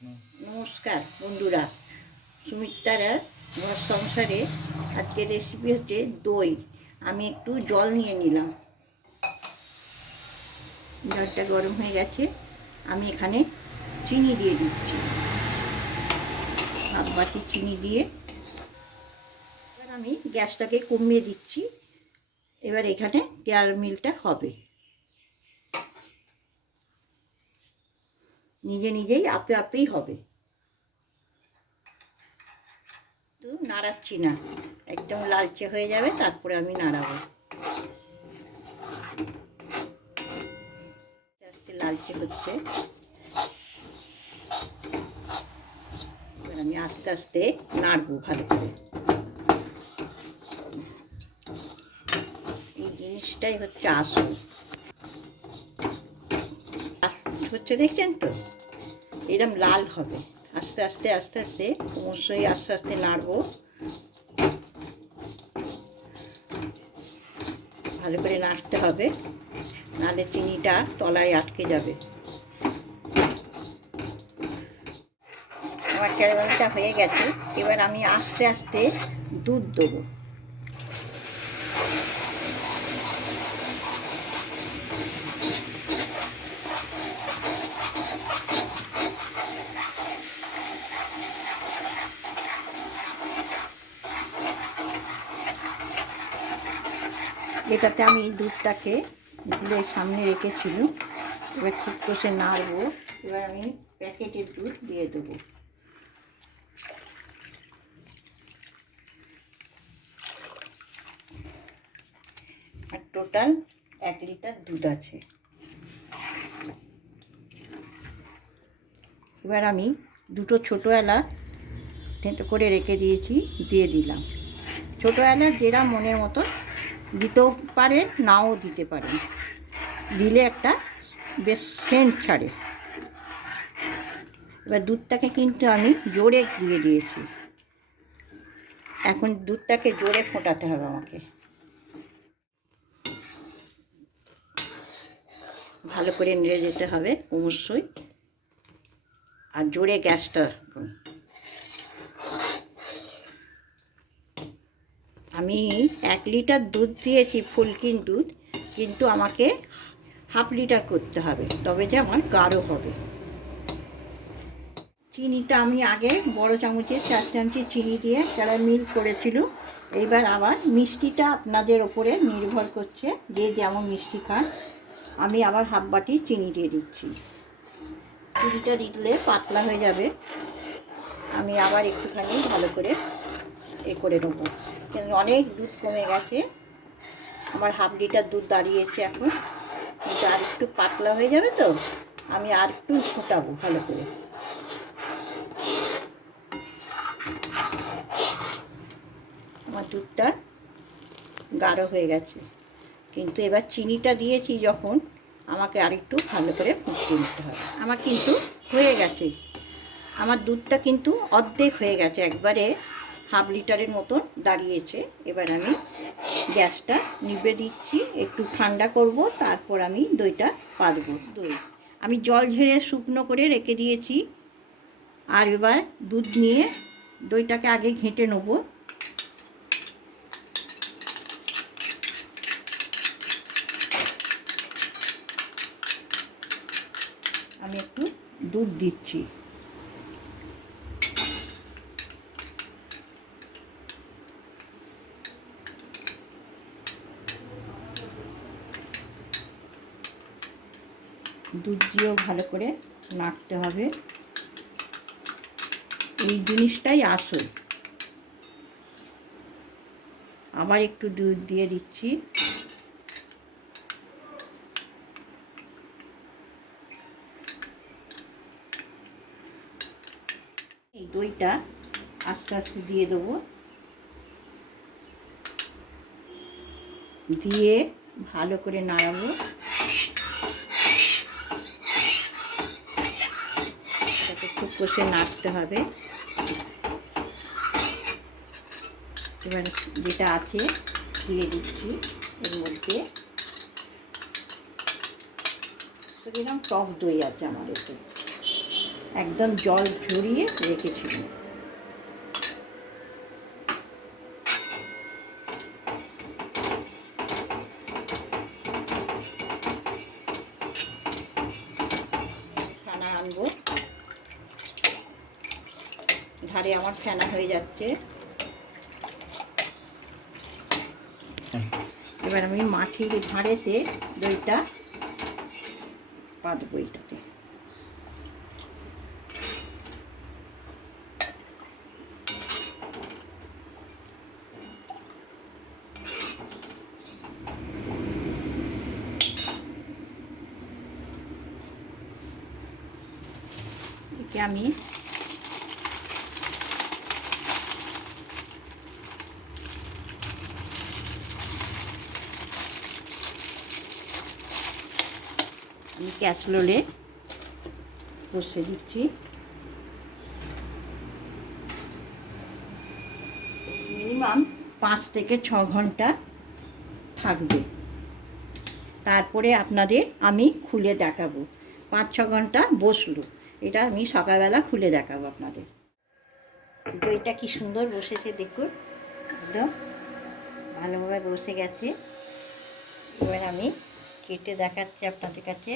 নমস্কার, বন্ধুরা। সুমিত্রার ঘর সংসারে আজকে রেসিপি হচ্ছে দই। আমি একটু জল নিয়ে নিলাম। জলটা গরম হয়ে গেছে। আমি এখানে চিনি দিয়ে দিচ্ছি। হাফ বাটি চিনি দিয়ে। এবার আমি গ্যাসটাকে কমিয়ে দিচ্ছি। এবার এখানে কেয়ার মিলটা হবে। নিজে নিজেই আপে আপেই হবে। নাড়াচ্ছি না। একদম লালচে হয়ে যাবে, তারপরে আমি নাড়াবো। লালচে হচ্ছে। আমি আস্তে আস্তে নাড়বো ভালো করে। এই জিনিসটাই হচ্ছে আসল। আস- হচ্ছে, দেখছেন তো? এরম লাল হবে। আস্তে আস্তে আস্তে আস্তে অবশ্যই আস্তে আস্তে নাড়বো। ভালো করে নাড়তে হবে। নাহলে চিনিটা তলায় আটকে যাবে। আমার ক্যারামেলটা হয়ে গেছে। এবার আমি আস্তে আস্তে দুধ দেবো। এটাতে আমি দুধটাকে গুলের সামনে রেখেছিলাম এবার ঠিক কষে নাড়বো। এবার আমি প্যাকেটের দুধ দিয়ে দেবো। আর টোটাল এক লিটার দুধ আছে। এবার আমি দুটো ছোটো থেঁতো করে রেখে দিয়েছি, দিয়ে দিলাম। ছোটো এলাচ যেটা মনের মতো দিতেও পারেন নাও দিতে পারেন দিলে একটা বেশ সেন্ট ছাড়ে। এবার দুধটাকে কিন্তু আমি জোরে দিয়ে দিয়েছি। এখন দুধটাকে জোরে ফোটাতে হবে আমাকে। ভালো করে নেড়ে যেতে হবে অবশ্যই। আর জোরে গ্যাসটা আমি এক লিটার দুধ দিয়েছি ফুলকিন দুধ, কিন্তু আমাকে হাফ লিটার করতে হবে, তবে যে আমার গাঢ় হবে। চিনিটা আমি আগে বড় চামচে, চার চামচি চিনি দিয়ে যারা মিল করেছিল, এইবার আবার মিষ্টিটা আপনাদের ওপরে নির্ভর করছে যে যেমন মিষ্টি খান, আমি আবার হাফ বাটি চিনি দিয়ে দিচ্ছি। চিনিটা দিলে পাতলা হয়ে যাবে, আমি আবার একটুখানি ভালো করে এ করে নেব। কিন্তু অনেক দুধ কমে গেছে। আমার হাফ লিটার দুধ দাঁড়িয়েছে এখন। আর একটু পাতলা হয়ে যাবে তো, আমি আর একটু ফোটাবো ভালো করে। আমার দুধটা গাঢ় হয়ে গেছে। কিন্তু এবার চিনিটা দিয়েছি যখন, আমাকে আরেকটু ভালো করে ফুটিয়ে নিতে হবে। আমার কিন্তু হয়ে গেছে। আমার দুধটা কিন্তু অর্ধেক হয়ে গেছে। একবারে হাফ লিটারের মতন দাঁড়িয়েছে। এবার আমি গ্যাসটা নিভে দিচ্ছি, একটু ঠান্ডা করব, তারপর আমি দইটা পারব দই। আমি জল ঝেড়ে শুকনো করে রেখে দিয়েছি। আর এবার দুধ নিয়ে দইটাকে আগে ঘেঁটে নেব। আমি একটু দুধ দিচ্ছি। দুধ দিয়েও ভালো করে নাড়তে হবে। এই জিনিসটাই আসল। আবার একটু দুধ দিয়ে দিচ্ছি। এই দইটা আস্তে আস্তে দিয়ে দেবো। দিয়ে ভালো করে নাড়াবো। কষে নাড়তে হবে। এবার যেটা আছে, দিয়ে দিচ্ছি এর মধ্যে। এরকম টক দই আছে আমার এতে একদম জল ঝরিয়ে রেখেছিল ধারে আমার ফেনা হয়ে যাচ্ছে। এবার আমি মাটির ভাঁড়েতে দইটা পাতবো আমি আমি ক্যাসলোলে বসে দিচ্ছি। মিনিমাম পাঁচ থেকে ছ ঘণ্টা থাকবে। তারপরে আপনাদের আমি খুলে দেখাবো। পাঁচ, ছ ঘণ্টা বসল। এটা আমি সকালবেলা খুলে দেখাবো আপনাদের। দইটা কি সুন্দর বসেছে দেখুন। একদম ভালোভাবে বসে গেছে। এবার আমি কেটে দেখাচ্ছি আপনাদের কাছে।